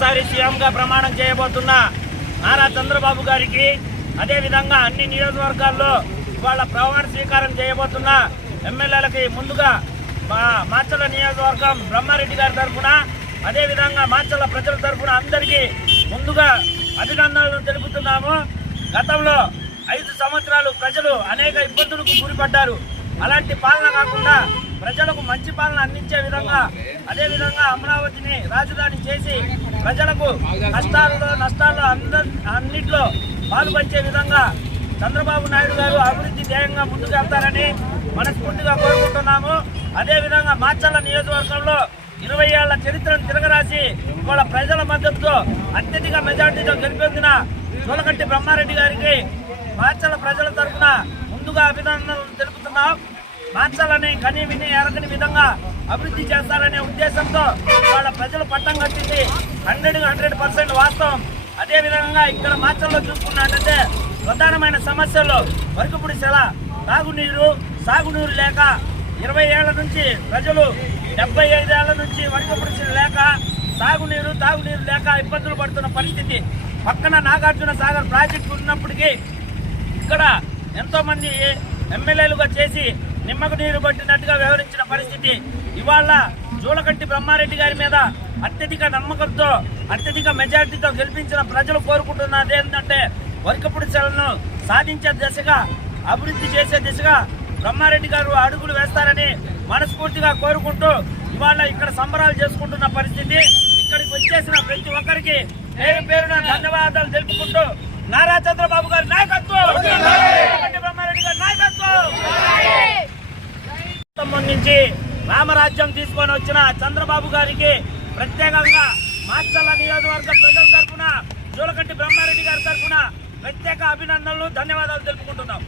నాలుగోసారి సీఎంగా ప్రమాణం చేయబోతున్న నారా చంద్రబాబు గారికి అదేవిధంగా అన్ని నియోజకవర్గాల్లో ఇవాళ ప్రమాణ స్వీకారం చేయబోతున్న ఎమ్మెల్యేలకి ముందుగా మా మాచల నియోజకవర్గం బ్రహ్మారెడ్డి గారి తరఫున అదేవిధంగా మాచల ప్రజల తరఫున అందరికీ ముందుగా అభినందనలు తెలుపుతున్నాము. గతంలో ఐదు సంవత్సరాలు ప్రజలు అనేక ఇబ్బందులకు గురిపడ్డారు. అలాంటి పాలన కాకుండా ప్రజలకు మంచి పాలన అందించే విధంగా అదే విధంగా అమరావతిని రాజధాని చేసి ప్రజలకు కష్టాల్లో నష్టాల్లో అంద అన్నింటిలో పాల్పంచే విధంగా చంద్రబాబు నాయుడు గారు అభివృద్ధి ధ్యేయంగా ముందుకు వెళ్తారని మనస్ఫూర్తిగా కోరుకుంటున్నాము. అదేవిధంగా మాచర్ల నియోజకవర్గంలో ఇరవై ఏళ్ళ చరిత్రను తిరగరాసి ఇవాళ ప్రజల మద్దతుతో అత్యధిక మెజార్టీతో గెలిపొందిన చూలకట్టి బ్రహ్మారెడ్డి గారికి మాచర్ల ప్రజల తరఫున ముందుగా అభినందనలు తెలుపుతున్నాం. మార్చాలని కని విని ఎరగని విధంగా అభివృద్ధి చేస్తారనే ఉద్దేశంతో వాళ్ళ ప్రజలు పట్టం కట్టింది. హండ్రెడ్ హండ్రెడ్ పర్సెంట్ వాస్తవం. అదే విధంగా ఇక్కడ మార్చల్లో చూసుకున్నట్టయితే ప్రధానమైన సమస్యలు వరకుపుడి సెల తాగునీరు సాగునీరు లేక ఇరవై ఏళ్ళ నుంచి ప్రజలు డెబ్బై ఐదేళ్ళ నుంచి వరకుపుడి సెల లేక సాగునీరు తాగునీరు లేక ఇబ్బందులు పడుతున్న పరిస్థితి. పక్కన నాగార్జున సాగర్ ప్రాజెక్టు ఉన్నప్పటికీ ఇక్కడ ఎంతోమంది ఎమ్మెల్యేలుగా చేసి నిమ్మకు నీరు పట్టినట్టుగా వ్యవహరించిన పరిస్థితి. ఇవాళ జూలకంటి బ్రహ్మారెడ్డి గారి మీద అత్యధిక నమ్మకంతో అత్యధిక మెజారిటీతో గెలిపించిన ప్రజలు కోరుకుంటున్నది ఏంటంటే వర్కపుడి సెలను సాధించే దిశగా అభివృద్ధి చేసే దిశగా బ్రహ్మారెడ్డి గారు అడుగులు వేస్తారని మనస్ఫూర్తిగా కోరుకుంటూ ఇవాళ ఇక్కడ సంబరాలు చేసుకుంటున్న పరిస్థితి. ఇక్కడికి వచ్చేసిన ప్రతి ఒక్కరికి పేరు పేరున ధన్యవాదాలు తెలుపుకుంటూ నారా చంద్రబాబు గారి నాయకత్వం. జూలకంటి గారి నాయకత్వం! సంబంధించి రామరాజ్యం తీసుకొని వచ్చిన చంద్రబాబు గారికి ప్రత్యేకంగా మాచల్ల నియోజకవర్గ ప్రజల తరఫున జూలకంటి బ్రహ్మారెడ్డి గారి తరఫున ప్రత్యేక అభినందనలు ధన్యవాదాలు తెలుపుకుంటున్నాం.